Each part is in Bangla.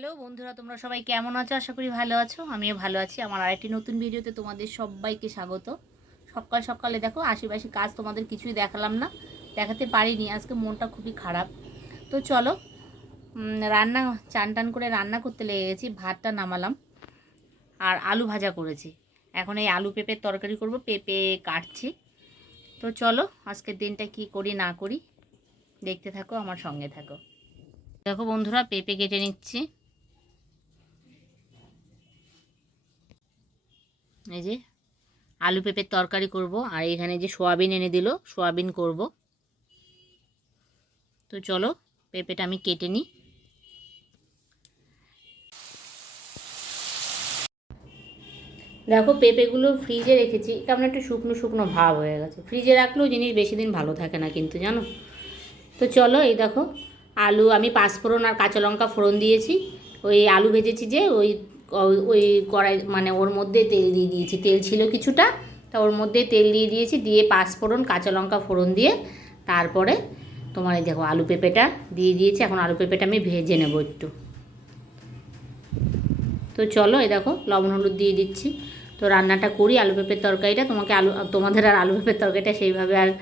হ্যালো বন্ধুরা, তোমরা সবাই কেমন আছো? আশা করি ভালো আছো। আমিও ভালো আছি। আমার আরেকটি নতুন ভিডিওতে তোমাদের সবাইকে স্বাগত। সকাল সকালে দেখো, আশেপাশে কাজ তোমাদের কিছুই দেখালাম না। দেখাতে পারিনি, আজকে মনটা খুবই খারাপ। তো চলো রান্না চান টান করে রান্না করতে লেগে গেছি, ভাতটা নামালাম। আর আলু ভাজা করেছি। এখন এই আলু পেঁপের তরকারি করব, পেঁপে কাটছি। তো চলো, আজকের দিনটা কি করি না করি, দেখতে থাকো, আমার সঙ্গে থাকো। দেখো বন্ধুরা, পেঁপে কেটে নিচ্ছি। এই যে আলু পেঁপের তরকারি করব, আর এখানে যে সোয়াবিন এনে দিল, সোয়াবিন করব। তো চলো, পেঁপেটা আমি কেটে নিই। দেখো পেঁপেগুলো ফ্রিজে রেখেছি, কেমন একটু শুকনো শুকনো ভাব হয়ে গেছে। ফ্রিজে রাখলেও জিনিস বেশি দিন ভালো থাকে না কিন্তু, জানো? তো চলো, এই দেখো, আলু, আমি পাঁচফোড়ন আর কাঁচা লঙ্কা ফোড়ন দিয়েছি। ওই আলু ভেজেছি যে, ওই ওই- কড়াই মানে ওর মধ্যে তেল দিয়ে দিয়েছি। তেল ছিল কিছুটা, তা ওর মধ্যে তেল দিয়ে দিয়েছি, দিয়ে পাঁচফোড়ন কাঁচা লঙ্কা ফোড়ন দিয়ে, তারপরে তোমার এই দেখো আলু পেঁপেটা দিয়ে দিয়েছি। এখন আলু পেঁপেটা আমি ভেজে নেব একটু। তো চলো এই দেখো, লবণ হলুদ দিয়ে দিচ্ছি। তো রান্নাটা করি আলু পেঁপের তরকারিটা। তোমাকে আলু, তোমাদের আর আলু পেঁপের তরকারিটা সেইভাবে আর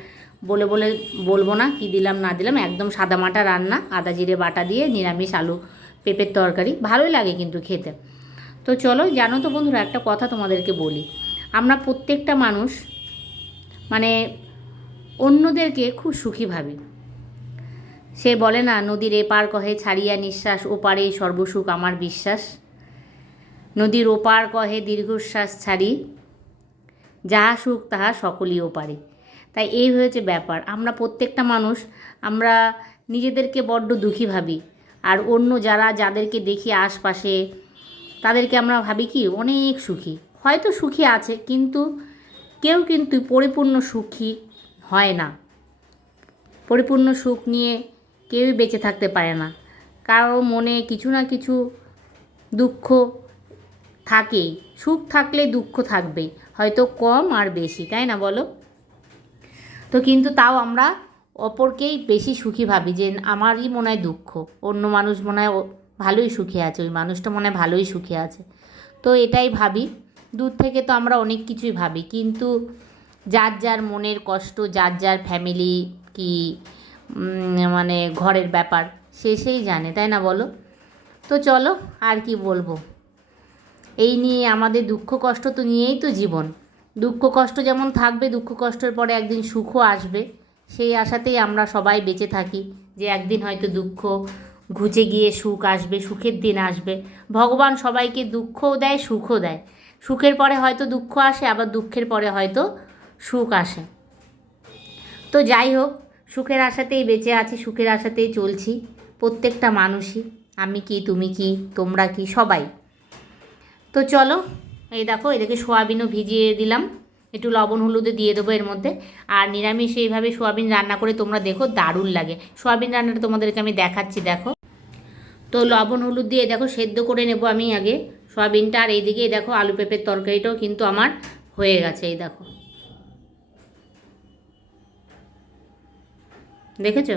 বলে বলে বলব না, কি দিলাম, না দিলাম। একদম সাদা মাটা রান্না, আদা, জিরে, বাটা দিয়ে নিরামিষ আলু পেঁপের তরকারি। ভালোই লাগে কিন্তু খেতে। তো চলো, জানো তো বন্ধুরা, একটা কথা তোমাদেরকে বলি। আমরা প্রত্যেকটা মানুষ মানে অন্যদেরকে খুব সুখী ভাবি। সে বলে না, নদীর এপার কহে ছাড়িয়া নিঃশ্বাস ওপারেই সর্বসুখ আমার বিশ্বাস। নদীর ওপার কহে দীর্ঘশ্বাস ছাড়ি, যাহা সুখ তাহা সকলই ওপারে। তাই এই হয়েছে ব্যাপার। আমরা প্রত্যেকটা মানুষ, আমরা নিজেদেরকে বড্ড দুঃখী ভাবি। আর অন্য যারা, যাদেরকে দেখি আশপাশে তাদেরকে আমরা ভাবি কি, অনেক সুখী। হয়তো সুখী আছে, কিন্তু কেউ কিন্তু পরিপূর্ণ সুখী হয় না। পরিপূর্ণ সুখ নিয়ে কেউই বেঁচে থাকতে পারে না। কারও মনে কিছু না কিছু দুঃখ থাকেই। সুখ থাকলে দুঃখ থাকবে, হয়তো কম আর বেশি, তাই না বলো? তো কিন্তু তাও আমরা অপরকেই বেশি সুখী ভাবি যে, আমারই মনে হয় দুঃখ, অন্য মানুষ মনে হয় ভালোই সুখে আছে, ওই মানুষটা মনে হয় ভালোই সুখে আছে। তো এটাই ভাবি, দূর থেকে তো আমরা অনেক কিছুই ভাবি, কিন্তু যার যার মনের কষ্ট, যার যার ফ্যামিলি কি মানে ঘরের ব্যাপার, সে সেই জানে, তাই না বলো? তো চলো, আর কি বলব? এই নিয়ে আমাদের দুঃখ কষ্ট তো নিয়েই তো জীবন। দুঃখ কষ্ট যেমন থাকবে, দুঃখ কষ্টের পরে একদিন সুখও আসবে। সেই আশাতেই আমরা সবাই বেঁচে থাকি, যে একদিন হয়তো দুঃখ ঘুচে গিয়ে সুখ আসবে, সুখের দিন আসবে। ভগবান সবাইকে দুঃখও দেয়, সুখও দেয়। সুখের পরে হয়তো দুঃখ আসে, আবার দুঃখের পরে হয়তো সুখ আসে। তো যাই হোক, সুখের আশাতেই বেঁচে আছি, সুখের আশাতেই চলছি। প্রত্যেকটা মানুষই, আমি কি, তুমি কি, তোমরা কি, সবাই। তো চলো, এই দেখো, এদেরকে সোয়াবিনও ভিজিয়ে দিলাম। একটু লবণ হলুদে দিয়ে দেবো এর মধ্যে। আর নিরামিষ এইভাবে সোয়াবিন রান্না করে তোমরা দেখো দারুণ লাগে। সোয়াবিন রান্নাটা তোমাদেরকে আমি দেখাচ্ছি, দেখো। তো লবণ হলুদ দিয়ে দেখো সেদ্ধ করে নেব আমি আগে সোয়াবিনটা। আর এইদিকে দেখো আলু পেঁপের তরকারিটাও কিন্তু আমার হয়ে গেছে, এই দেখো। দেখেছ?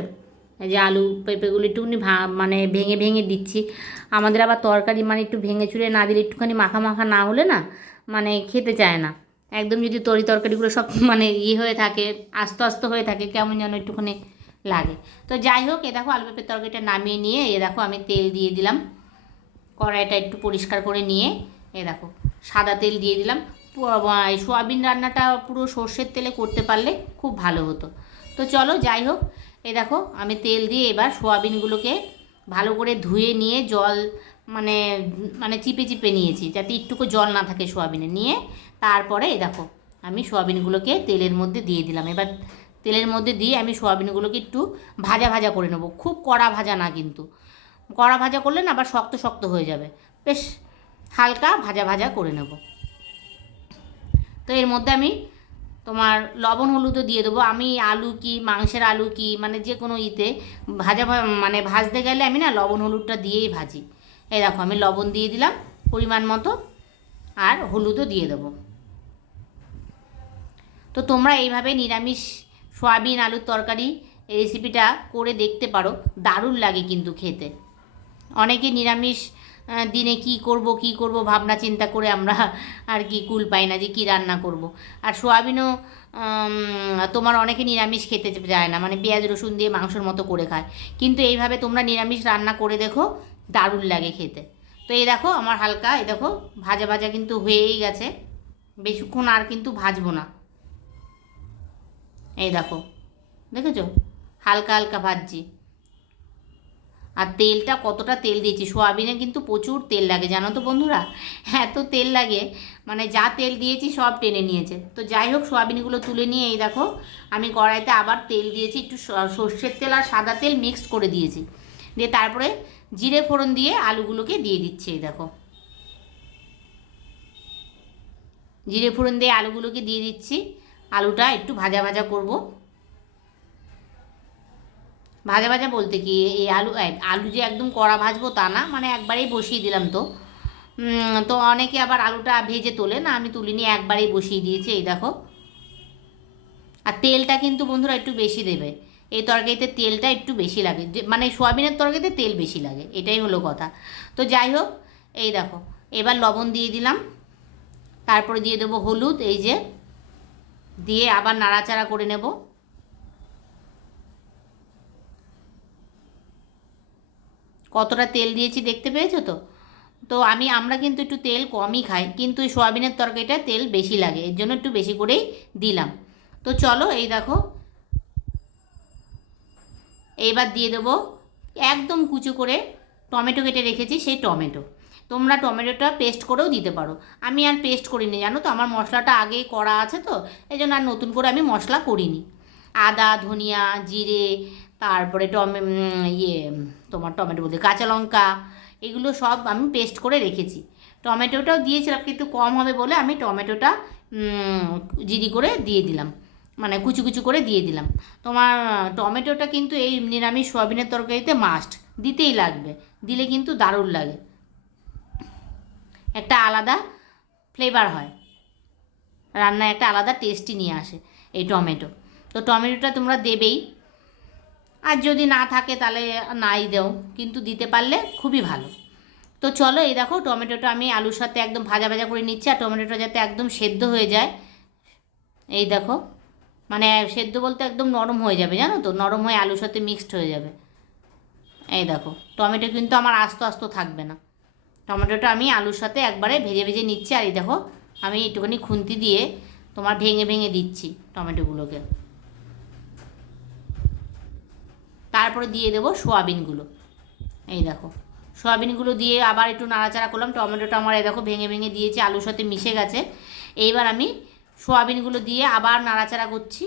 এই যে আলু পেঁপেগুলো একটুখানি মানে ভেঙে ভেঙে দিচ্ছি। আমাদের আবার তরকারি মানে একটু ভেঙে চুড়ে না দিলে একটুখানি মাখা মাখা না হলে না মানে খেতে চায় না। একদম যদি তরি তরকারিগুলো সব মানে ইয়ে হয়ে থাকে, আস্তে আস্তে হয়ে থাকে, কেমন যেন একটুখানি লাগে। তো যাই হোক, এ দেখো আলু পেঁপের তরকারিটা নামিয়ে নিয়ে, এ দেখো আমি তেল দিয়ে দিলাম। কড়াইটা একটু পরিষ্কার করে নিয়ে, এ দেখো, সাদা তেল দিয়ে দিলাম। সোয়াবিন রান্নাটা পুরো সর্ষের তেলে করতে পারলে খুব ভালো হতো। তো চলো যাই হোক, এ দেখো, আমি তেল দিয়ে এবার সোয়াবিনগুলোকে ভালো করে ধুয়ে নিয়ে, জল মানে মানে চিপে চিপে নিয়েছি, যাতে একটুকু জল না থাকে সোয়াবিনে। নিয়ে তারপরে এই দেখো, আমি সোয়াবিনগুলোকে তেলের মধ্যে দিয়ে দিলাম। এবার তেলের মধ্যে দিয়ে আমি সোয়াবিনগুলোকে একটু ভাজা ভাজা করে নেব। খুব কড়া ভাজা না কিন্তু। কড়া ভাজা করলে না আবার শক্ত শক্ত হয়ে যাবে। বেশ হালকা ভাজা ভাজা করে নেব। তো এর মধ্যে আমি তোমার লবণ হলুদও দিয়ে দেবো। আমি আলু কি, মাংসের আলু কি মানে যে কোনো ইতে ভাজা মানে ভাজতে গেলে আমি না লবণ হলুদটা দিয়েই ভাজি। এই দেখো, আমি লবণ দিয়ে দিলাম পরিমাণ মতো, আর হলুদও দিয়ে দেবো। তো তোমরা এইভাবে নিরামিষ সয়াবিন আলুর তরকারি রেসিপিটা করে দেখতে পারো, দারুণ লাগে কিন্তু খেতে। অনেকে নিরামিষ দিনে কি করব কি করব ভাবনা চিন্তা করে আমরা আর কি কুল পাই না যে কি রান্না করব। আর সোয়াবিনও তোমার অনেকে নিরামিষ খেতে যায় না মানে পেঁয়াজ রসুন দিয়ে মাংসর মতো করে খায়। কিন্তু এইভাবে তোমরা নিরামিষ রান্না করে দেখো দারুণ লাগে খেতে। তো এই দেখো আমার হালকা, এই দেখো ভাজা ভাজা কিন্তু হয়েই গেছে। বেশিক্ষণ আর কিন্তু ভাজবো না। এই দেখো, দেখেছ? হালকা হালকা ভাজছি। আর তেলটা কতটা তেল দিয়েছি? সোয়াবিনে কিন্তু প্রচুর তেল লাগে, জানো তো বন্ধুরা? এত তেল লাগে। মানে যা তেল দিয়েছি সব টেনে নিয়েছে। তো যাই হোক, সোয়াবিনগুলো তুলে নিয়ে এই দেখো, আমি কড়াইতে আবার তেল দিয়েছি, একটু সর্ষের তেল আর সাদা তেল মিক্সড করে দিয়েছি। দিয়ে তারপরে জিরে ফোড়ন দিয়ে আলুগুলোকে দিয়ে দিচ্ছি, এই দেখো। জিরে ফোড়ন দিয়ে আলুগুলোকে দিয়ে দিচ্ছি। আলুটা একটু ভাজা ভাজা করব। ভাজা ভাজা বলতে কি, এই আলু আলু যে একদম কড়া ভাজবো তা না মানে একবারেই বসিয়ে দিলাম তো। তো অনেকে আবার আলুটা ভেজে তোলে না, আমি তুলিনি, একবারেই বসিয়ে দিয়েছি, এই দেখো। আর তেলটা কিন্তু বন্ধুরা একটু বেশি দেবে। এই তরকারিতে তেলটা একটু বেশি লাগে। মানে সোয়াবিনের তরকারিতে তেল বেশি লাগে, এটাই হলো কথা। তো যাই হোক, এই দেখো, এবার লবণ দিয়ে দিলাম। তারপরে দিয়ে দেবো হলুদ, এই যে, দিয়ে আবার নাড়াচাড়া করে নেব। কতটা তেল দিয়েছি দেখতে পেয়েছ তো? তো আমি, আমরা কিন্তু একটু তেল কমই খাই, কিন্তু সোয়াবিনের তরকারিটা তেল বেশি লাগে, এর জন্য একটু বেশি করেই দিলাম। তো চলো, এই দেখো এইবার দিয়ে দেবো একদম কুচো করে টমেটো কেটে রেখেছি, সেই টমেটো। তোমরা টমেটোটা পেস্ট করেও দিতে পারো। আমি আর পেস্ট করিনি, জানো তো? আমার মশলাটা আগে করা আছে তো, এই জন্য আর নতুন করে আমি মশলা করিনি। আদা, ধনিয়া, জিরে, তারপরে টমে ইয়ে তোমার টমেটো বলতে কাঁচা লঙ্কা, এগুলো সব আমি পেস্ট করে রেখেছি। টমেটোটাও দিয়েছিলাম, কিন্তু কম হবে বলে আমি টমেটোটা জিরি করে দিয়ে দিলাম। মানে কুচু কুচু করে দিয়ে দিলাম। তোমার টমেটোটা কিন্তু এই নিরামিষ সোয়াবিনের তরকারিতে মাস্ট দিতেই লাগবে। দিলে কিন্তু দারুণ লাগে। একটা আলাদা ফ্লেভার হয়। রান্নায় একটা আলাদা টেস্টি নিয়ে আসে এই টমেটো। তো টমেটোটা তোমরা দেবেই। আর যদি না থাকে তাহলে নাই দেও, কিন্তু দিতে পারলে খুবই ভালো। তো চলো এই দেখো টমেটোটা আমি আলুর সাথে একদম ভাজা ভাজা করে নিচ্ছি, আর টমেটোটা যাতে একদম সেদ্ধ হয়ে যায়। এই দেখো। মানে সেদ্ধ বলতে একদম নরম হয়ে যাবে, জানো তো? নরম হয়ে আলুর সাথে মিক্সড হয়ে যাবে। এই দেখো, টমেটো কিন্তু আমার আস্ত আস্ত থাকবে না। টমেটোটা আমি আলুর সাথে একবারে ভেজে ভেজে নিচ্ছি, আর এই দেখো, আমি একটুখানি খুন্তি দিয়ে তোমার ভেঙে ভেঙে দিচ্ছি টমেটোগুলোকে। তারপরে দিয়ে দেবো সোয়াবিনগুলো। এই দেখো, সোয়াবিনগুলো দিয়ে আবার একটু নাড়াচাড়া করলাম। টমেটোটা আমার এই দেখো ভেঙে ভেঙে দিয়েছি, আলুর সাথে মিশে গেছে। এইবার আমি সোয়াবিনগুলো দিয়ে আবার নাড়াচাড়া করছি।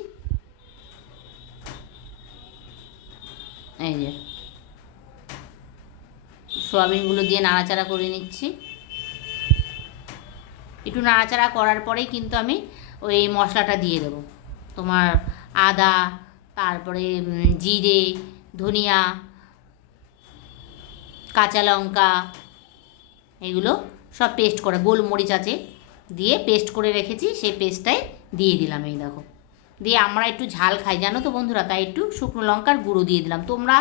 এই যে। সোয়াবিনগুলো দিয়ে নাড়াচাড়া করে নিচ্ছি। একটু নাড়াচাড়া করার পরেই কিন্তু আমি ওই মশলাটা দিয়ে দেবো। তোমার আদা, তারপরে জিরে, ধনিয়া, কাঁচা লঙ্কা, এগুলো সব পেস্ট করে। গোলমরিচ আছে। দিয়ে পেস্ট করে রেখেছি, সেই পেস্টটাই দিয়ে দিলাম এই দেখো। দিয়ে আমরা একটু ঝাল খাই, জানো তো বন্ধুরা? তাই একটু শুকনো লঙ্কার গুঁড়ো দিয়ে দিলাম। তোমরা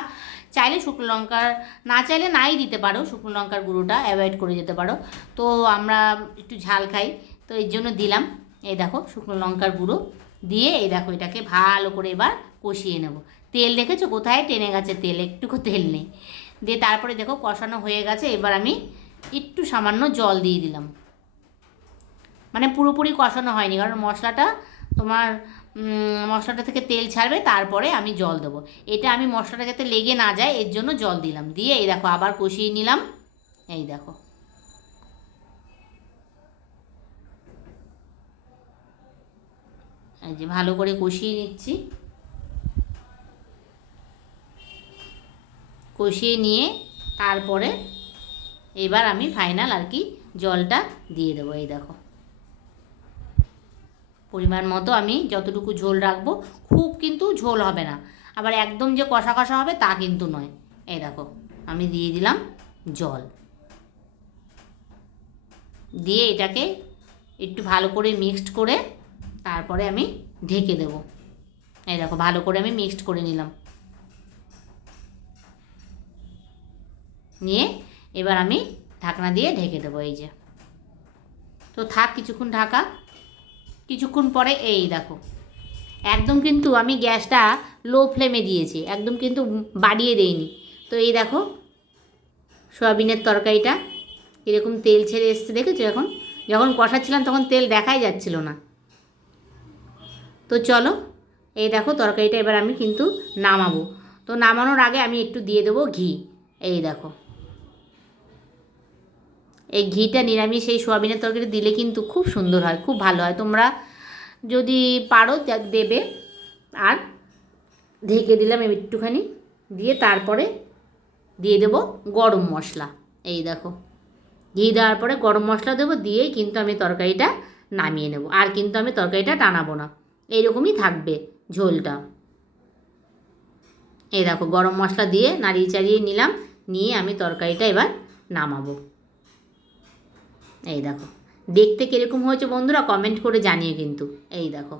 চাইলে শুকনো লঙ্কার, না চাইলে নাই দিতে পারো, শুকনো লঙ্কার গুঁড়োটা অ্যাভয়েড করে যেতে পারো। তো আমরা একটু ঝাল খাই, তো এর জন্য দিলাম, এই দেখো শুকনো লঙ্কার গুঁড়ো। দিয়ে এই দেখো এটাকে ভালো করে এবার কষিয়ে নেব। তেল দেখেছ কোথায়? টেনে গেছে তেল, একটুকু তেল নেই। দিয়ে তারপরে দেখো কষানো হয়ে গেছে, এবার আমি একটু সামান্য জল দিয়ে দিলাম। মানে পুরোপুরি কষানো হয়নি, কারণ মশলাটা তোমার মশলাটা থেকে তেল ছাড়বে, তারপরে আমি জল দেবো। এটা আমি মশলাটা যাতে লেগে না যায়, এর জন্য জল দিলাম। দিয়ে এই দেখো, আবার কষিয়ে নিলাম। এই দেখো। এই যে ভালো করে কষিয়ে নিচ্ছি। কষিয়ে নিয়ে তারপরে এবার আমি ফাইনাল আর কি জলটা দিয়ে দেবো, এই দেখো। পরিমাণ মতো আমি যতটুকু ঝোল রাখব, খুব কিন্তু ঝোল হবে না। আবার একদম যে কষা কষা হবে তা কিন্তু নয়। এই দেখো, আমি দিয়ে দিলাম জল। দিয়ে এটাকে একটু ভালো করে মিক্সড করে তারপরে আমি ঢেকে দেবো। এই দেখো, ভালো করে আমি মিক্সড করে নিলাম। নিয়ে এবার আমি ঢাকনা দিয়ে ঢেকে দেবো এই যে। তো থাক, কিছুক্ষণ ঢাকা। কিছুক্ষণ পরে, এই দেখো। একদম কিন্তু আমি গ্যাসটা লো ফ্লেমে দিয়েছি, একদম কিন্তু বাড়িয়ে দেইনি। তো এই দেখো, সয়াবিনের তরকারিটা, এরকম তেল ছেড়ে এসছে, দেখেছ এখন? যখন কষাচ্ছিলাম তখন তেল দেখাই যাচ্ছিল না। তো চলো, এই দেখো তরকারিটা এবার আমি কিন্তু নামাবো। তো নামানোর আগে আমি একটু দিয়ে দেবো ঘি, এই দেখো। এই ঘিটা, নিরামিষ এই সোয়াবিনের তরকারি দিলে কিন্তু খুব সুন্দর হয়, খুব ভালো হয়। তোমরা যদি পারো দেবে। আর ঢেকে দিলাম একটুখানি, দিয়ে তারপরে দিয়ে দেবো গরম মশলা। এই দেখো, ঘি দেওয়ার পরে গরম মশলা দেবো দিয়েই কিন্তু আমি তরকারিটা নামিয়ে নেব। আর কিন্তু আমি তরকারিটা টানাবো না, এইরকমই থাকবে ঝোলটা। এই দেখো, গরম মশলা দিয়ে নাড়িয়ে চাড়িয়ে নিলাম, নিয়ে আমি তরকারিটা এবার নামাবো। এই দেখো। দেখতে কীরকম হয়েছে বন্ধুরা কমেন্ট করে জানিয়ে কিন্তু। এই দেখো।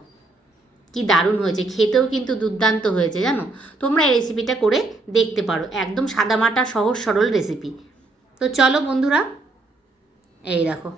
কি দারুণ হয়েছে। খেতেও কিন্তু দুর্দান্ত হয়েছে, জানো? তোমরা এই রেসিপিটা করে দেখতে পারো। একদম সাদামাটা সহজ সরল রেসিপি তো চলো বন্ধুরা, এই দেখো।